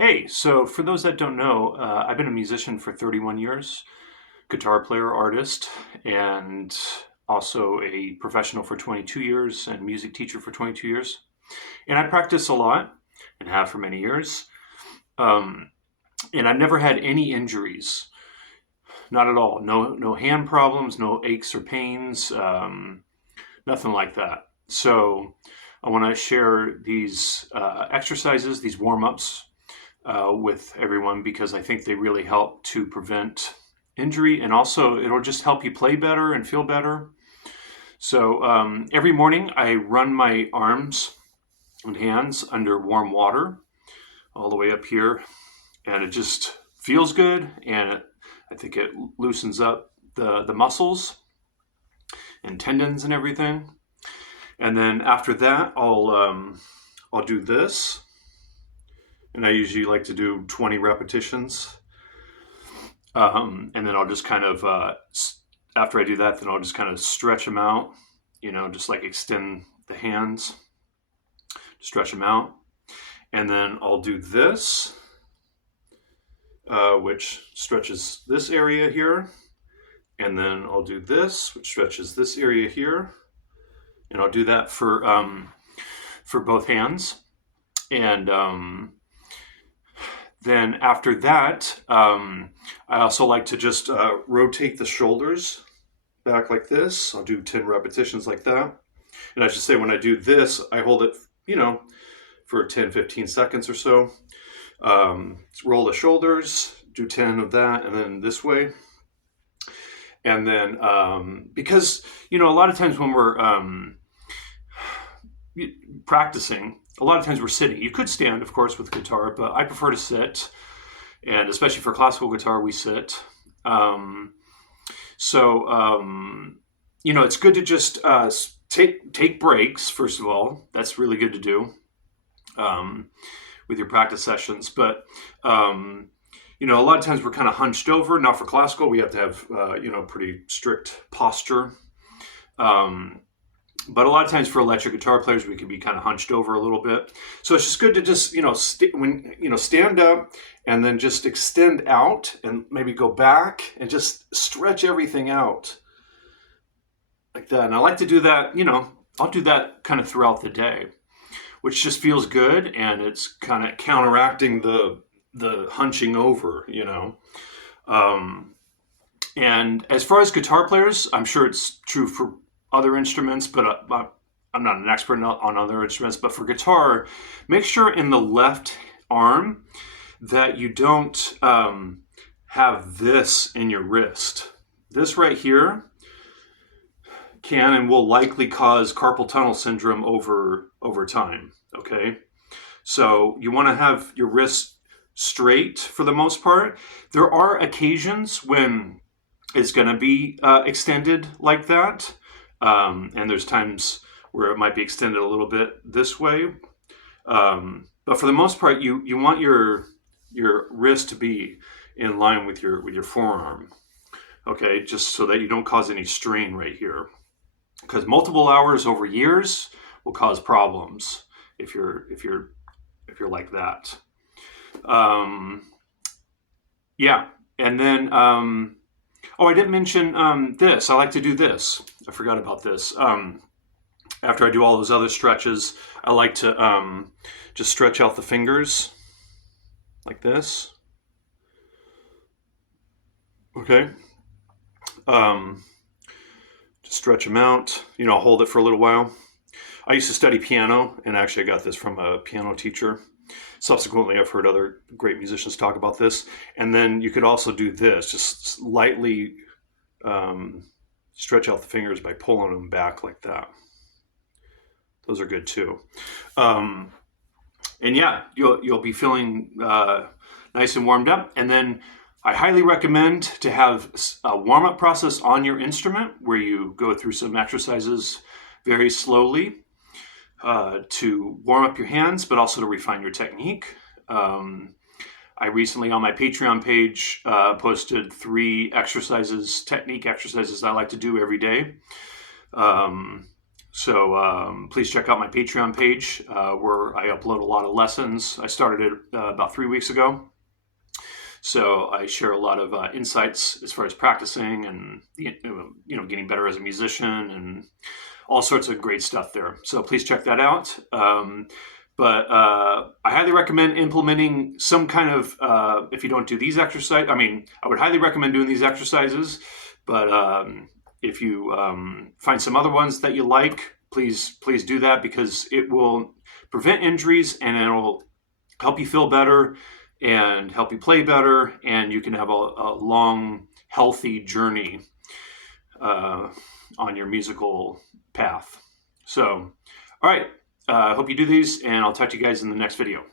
Hey, so for those that don't know, I've been a musician for 31 years, guitar player, artist, and also a professional for 22 years and music teacher for 22 years. And I practice a lot and have for many years. Um, and I've never had any injuries, not at all. No hand problems, no aches or pains, nothing like that. So I want to share these exercises, these warm ups with everyone because I think they really help to prevent injury, and also it'll just help you play better and feel better. So every morning I run my arms and hands under warm water all the way up here, and it just feels good, and I think it loosens up the muscles and tendons and everything. And then after that, I'll do this, and I usually like to do 20 repetitions. And then I'll just kind of, after I do that, then I'll just kind of stretch them out, just like extend the hands, stretch them out. And then I'll do this, which stretches this area here. And then I'll do this, which stretches this area here. And I'll do that for both hands. And then after that, I also like to just rotate the shoulders back like this. I'll do 10 repetitions like that. And I should say, when I do this, I hold it, for 10, 15 seconds or so. Roll the shoulders, do 10 of that, and then this way. And then, because, a lot of times when we're practicing, a lot of times we're sitting. You could stand, of course, with guitar, but I prefer to sit. And especially for classical guitar, we sit. It's good to just take breaks. First of all, that's really good to do with your practice sessions. But a lot of times we're kind of hunched over. Now, for classical, we have to have pretty strict posture. But a lot of times for electric guitar players, we can be kind of hunched over a little bit. So it's just good to just, stand up and then just extend out and maybe go back and just stretch everything out like that. And I like to do that, I'll do that kind of throughout the day, which just feels good. And it's kind of counteracting the hunching over, And as far as guitar players, I'm sure it's true for other instruments, but I'm not an expert on other instruments. But for guitar, make sure in the left arm that you don't have this in your wrist. This right here can and will likely cause carpal tunnel syndrome over time. Okay, so you want to have your wrist straight for the most part. There are occasions when it's going to be extended like that. And there's times where it might be extended a little bit this way. But for the most part, you want your wrist to be in line with your forearm. Okay, just so that you don't cause any strain right here. Because multiple hours over years will cause problems if you're like that. Yeah, and then I didn't mention this. I like to do this. I forgot about this. After I do all those other stretches, I like to just stretch out the fingers like this. Okay. Just stretch them out. Hold it for a little while. I used to study piano, and actually I got this from a piano teacher. Subsequently, I've heard other great musicians talk about this. And then you could also do this, just lightly stretch out the fingers by pulling them back like that. Those are good too. And yeah, you'll be feeling nice and warmed up. And then I highly recommend to have a warm-up process on your instrument where you go through some exercises very slowly to warm up your hands, but also to refine your technique. I recently on my Patreon page posted 3 technique exercises I like to do every day. So please check out my Patreon page where I upload a lot of lessons. I started it about 3 weeks ago. So I share a lot of insights as far as practicing and getting better as a musician and all sorts of great stuff there. So please check that out. But I highly recommend implementing some kind of, if you don't do these exercises, I would highly recommend doing these exercises. But if you find some other ones that you like, please do that, because it will prevent injuries and it will help you feel better and help you play better, and you can have a long, healthy journey on your musical path. So, all right, I hope you do these, and I'll talk to you guys in the next video.